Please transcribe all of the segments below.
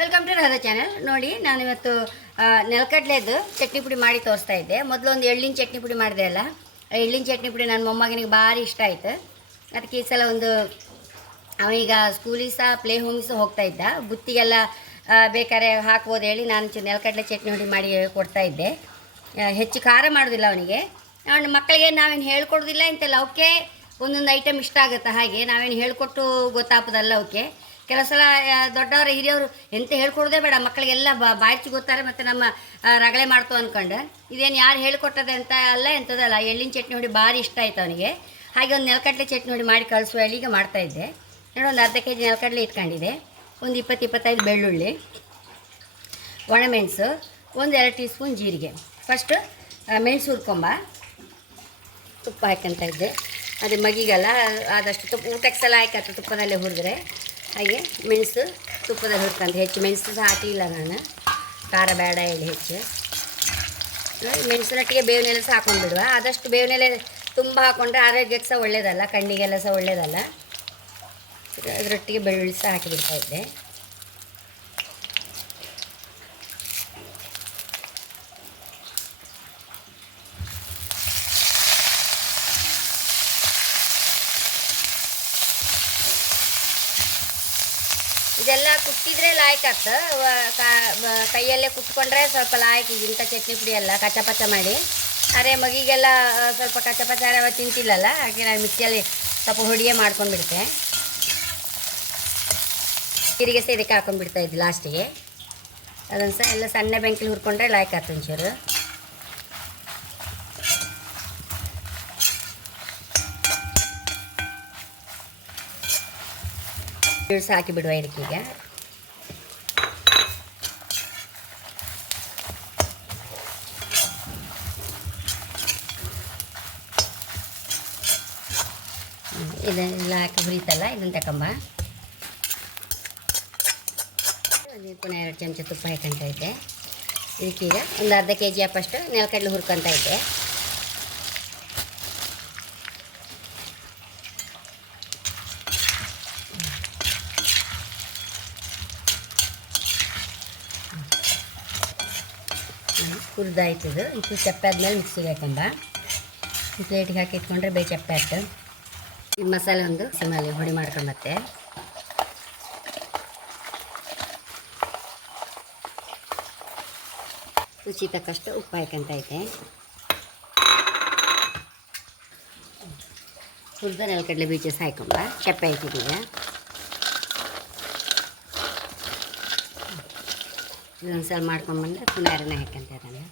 Welcome to Radha channel. ನೋಡಿ, ನಾನು ಇವತ್ತು ನೆಲಕಡಲೆದು ಚಟ್ನಿ ಪುಡಿ ಮಾಡಿ ತೋರಿಸ್ತಾ ಇದ್ದೆ. ಮೊದಲು ಒಂದು ಎಳ್ಳಿನ ಚಟ್ನಿ ಪುಡಿ ಮಾಡಿದೆ ಅಲ್ಲ, ಎಳ್ಳಿನ ಚಟ್ನಿ ಪುಡಿ ನನ್ನ ಮೊಮ್ಮಗನಿಗೆ ಭಾರಿ ಇಷ್ಟ ಆಯಿತು. ಅದಕ್ಕೆ ಈ ಸಲ ಒಂದು ಅವೀಗ ಸ್ಕೂಲಿಗೆ ಸಹ ಪ್ಲೇ ಹೋಮಿಗೆ ಸಹ ಹೋಗ್ತಾ ಇದ್ದ, ಬುತ್ತಿಗೆಲ್ಲ ಬೇಕಾದ್ರೆ ಹಾಕ್ಬೋದು ಹೇಳಿ ನಾನು ನೆಲಕಡಲೆ ಚಟ್ನಿ ಪುಡಿ ಮಾಡಿ ಕೊಡ್ತಾಯಿದ್ದೆ. ಹೆಚ್ಚು ಖಾರ ಮಾಡೋದಿಲ್ಲ ಅವನಿಗೆ. ಮಕ್ಕಳಿಗೆ ನಾವೇನು ಹೇಳ್ಕೊಡೋದಿಲ್ಲ ಇಂತೆಲ್ಲ, ಅವಕ್ಕೆ ಒಂದೊಂದು ಐಟಮ್ ಇಷ್ಟ ಆಗುತ್ತೆ. ಹಾಗೆ ನಾವೇನು ಹೇಳ್ಕೊಟ್ಟು ಗೊತ್ತಾಗ್ಬೋದಲ್ಲ ಅವಕ್ಕೆ. ಕೆಲವು ಸಲ ದೊಡ್ಡವರು ಹಿರಿಯವರು ಎಂತ ಹೇಳ್ಕೊಡೋದೇ ಬೇಡ, ಮಕ್ಕಳಿಗೆಲ್ಲ ಬಾಯ್ಚಿ ಗೊತ್ತಾರೆ ಮತ್ತು ನಮ್ಮ ರಗಳೆ ಮಾಡ್ತು ಅಂದ್ಕೊಂಡು. ಇದೇನು ಯಾರು ಹೇಳ್ಕೊಟ್ಟದೆ ಅಂತ ಅಲ್ಲ ಎಂಥದಲ್ಲ, ಎಳ್ಳಿನ ಚಟ್ನಿ ನೋಡಿ ಭಾರಿ ಇಷ್ಟ ಆಯಿತು ಅವನಿಗೆ. ಹಾಗೆ ಒಂದು ನೆಲಕಡಲೆ ಚಟ್ನಿ ನೋಡಿ ಮಾಡಿ ಕಳಿಸುವ ಎಳ್ಳಿಗೆ ಮಾಡ್ತಾಯಿದ್ದೆ. ನೋಡಿ, ಒಂದು ಅರ್ಧ ಕೆಜಿ ನೆಲಕಡಲೆ ಇಟ್ಕೊಂಡಿದ್ದೆ, ಒಂದು 20-25 ಬೆಳ್ಳುಳ್ಳಿ, ಒಣಮೆಣಸು, 1-2 ಟೀ ಸ್ಪೂನ್ ಜೀರಿಗೆ. ಫಸ್ಟು ಮೆಣಸು ಹುರ್ಕೊಂಬ, ತುಪ್ಪ ಹಾಕ್ಕೊಂತ ಇದ್ದೆ. ಅದೇ ಮಗಿಗಲ್ಲ ಆದಷ್ಟು ಊಟಕ್ಕೆ ಸಲ ಹಾಕತ್ತೆ ತುಪ್ಪದಲ್ಲೇ ಹುರಿದ್ರೆ. ಹಾಗೆ ಮೆಣಸು ತುಪ್ಪದಲ್ಲಿ ಹುರ್ಕೊಂತ, ಹೆಚ್ಚು ಮೆಣಸು ಸಹ ಹಾಕಲಿಲ್ಲ ನಾನು, ಖಾರ ಬೇಡ ಹೇಳಿ ಹೆಚ್ಚು. ಮೆಣಸಿನೊಟ್ಟಿಗೆ ಬೇವಿನೆಲೆ ಸಹ ಹಾಕೊಂಡು ಬಿಡುವ. ಆದಷ್ಟು ಬೇವಿನೆಲೆ ತುಂಬ ಹಾಕ್ಕೊಂಡ್ರೆ ಆರೋಗ್ಯಕ್ಕೆ ಸಹ ಒಳ್ಳೆಯದಲ್ಲ, ಕಣ್ಣಿಗೆಲ್ಲ ಸಹ ಒಳ್ಳೆಯದಲ್ಲ. ಅದರೊಟ್ಟಿಗೆ ಬೆಳ್ಳುಳ್ಳಿ ಸಹ ಹಾಕಿಬಿಡ್ತಾ ಇದ್ದೆ. ಇದೆಲ್ಲ ಕುಟ್ಟಿದ್ರೆ ಲಾಯ್ಕ್ ಆಗ್ತದೆ, ಕೈಯಲ್ಲೇ ಕುಟ್ಕೊಂಡ್ರೆ ಸ್ವಲ್ಪ ಲಾಯ್ಕ್. ಇಂಥ ಚಟ್ನಿ ಪುಡಿ ಎಲ್ಲ ಕಚ್ಚಪಚ್ಚ ಮಾಡಿ, ಅರೆ ಮಗಿಗೆಲ್ಲ ಸ್ವಲ್ಪ ಕಚ್ಚಪಚ್ಚ ತಿಂತಿಲ್ಲಲ್ಲ, ಹಾಗೆ ನಾನು ಮಿಕ್ಸಿಯಲ್ಲಿ ಸ್ವಲ್ಪ ಹುಡಿಯೇ ಮಾಡ್ಕೊಂಡ್ಬಿಡ್ತೆ. ಜೀರಿಗೆ ಸಹ ಇದಕ್ಕೆ ಹಾಕೊಂಡ್ಬಿಡ್ತಾ ಇದ್ದೆ ಲಾಸ್ಟಿಗೆ. ಅದನ್ನು ಸಹ ಎಲ್ಲ ಸಣ್ಣ ಬೆಂಕಿಲಿ ಹುರ್ಕೊಂಡ್ರೆ ಲಾಯ್ಕ್ ಆಗ್ತದೆ ಒಂಚೂರು. ಸಹ ಹಾಕಿಬಿಡುವ ಇದಕ್ಕೀಗ. ಇದನ್ನೆಲ್ಲ ಹಾಕಿ ಹುರಿತಲ್ಲ, ಇದನ್ನು ತಗೊಂಬ. ಪುನಃ 2 ಚಮಚ ತುಪ್ಪ ಹಾಕೊಂತ ಇದ್ದೆ. ಇದಕ್ಕೀಗ ಒಂದು ಅರ್ಧ ಕೆಜಿ ಅಪ್ಪಷ್ಟು ನೆಲಕಡಲೆ ಹುರ್ಕೊತ ಇದ್ದೆ. ಹುರಿದಾಯ್ತದು. ಇದು ಚಪ್ಪೆ ಆದಮೇಲೆ ಮಿಕ್ಸಿಗೆ ಹಾಕೊಂಡ ಪ್ಲೇಟಿಗೆ ಹಾಕಿ ಇಟ್ಕೊಂಡ್ರೆ ಬೇಗ ಚಪ್ಪೆ ಆಯ್ತು. ಈ ಮಸಾಲೆ ಒಂದು ಸಿಮಲ್ಲಿ ಹುಡಿ ಮಾಡ್ಕೊಂಬತ್ತೆ. ರುಚಿ ತಕ್ಕಷ್ಟು ಉಪ್ಪು ಹಾಕೊಂತ ಐತೆ. ಹುರಿದ ನೆಲಕಡಲೆ ಬೀಜ ಸಹ ಹಾಕೊಂಬ, ಚಪ್ಪೆ ಹಾಕಿದ್ದೀಗ. ಇದೊಂದು ಸಲ ಮಾಡ್ಕೊಂಡ್ಬಂದ್ರೆ ಪುನಃ ಎಣ್ಣೆ ಹಾಕಂತ ಇದ್ದಾನೆ.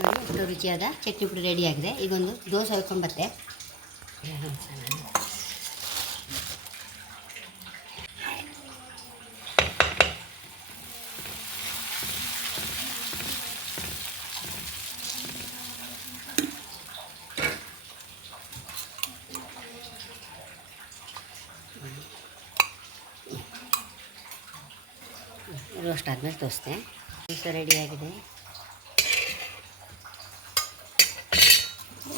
ನೋಡಿ, ಎಷ್ಟು ರುಚಿಯಾದ ಚಟ್ನಿ ಪುಡಿ ರೆಡಿಯಾಗಿದೆ. ಈಗೊಂದು ದೋಸೆ ಹೊಯ್ಕೊಂಬತ್ತೆ. ರೋಸ್ಟ್ ಆದಮೇಲೆ ತೋರಿಸ್ತೆ. ದೋಸೆ ರೆಡಿಯಾಗಿದೆ.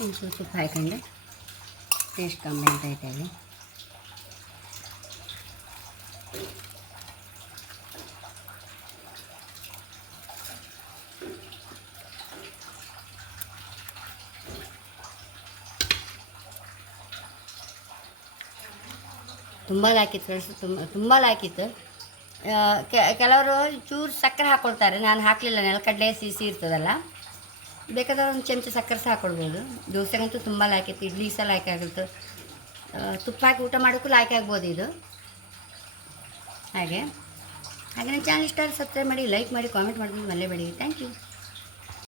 ಒಂಚೂರು ತುಪ್ಪ ಹಾಕೊಂಡೆ ಟೇಸ್ಟ್ ಕಮ್ಮಿ ಅಂತ ಐತೆ ಅಲ್ಲಿ. ತುಂಬ ಹಾಕಿತ್ತು ಫ್ರೆಂಡ್ಸ್, ತುಂಬ ಹಾಕಿತ್ತು. ಕೆಲವರು ಚೂರು ಸಕ್ಕರೆ ಹಾಕ್ಕೊಳ್ತಾರೆ, ನಾನು ಹಾಕಲಿಲ್ಲ. ನೆಲಕಡಲೆ ಸಿಹಿ ಇರ್ತದಲ್ಲ, ಬೇಕಾದ್ರೆ ಒಂದು ಚಮಚ ಸಕ್ಕರೆ ಸಹ ಹಾಕ್ಕೊಳ್ಬೋದು. ದೋಸೆಗಂತೂ ತುಂಬ ಹಾಕಿತ್ತು, ಇಡ್ಲಿ ಸಹ ಲಾಯ್ಕ್ ಆಗುತ್ತೆ, ತುಪ್ಪ ಹಾಕಿ ಊಟ ಮಾಡೋಕ್ಕೂ ಲಾಯ್ಕ್ ಆಗ್ಬೋದು ಇದು. ಹಾಗೆ ನನ್ನ ಚಾನಲ್ ಇಷ್ಟ ಆದರೆ ಸಬ್ಸ್ಕ್ರೈಬ್ ಮಾಡಿ, ಲೈಕ್ ಮಾಡಿ, ಕಾಮೆಂಟ್ ಮಾಡಿದ್ರೆ ಮಲ್ಲೇ ಬೇಡಿ. Thank you.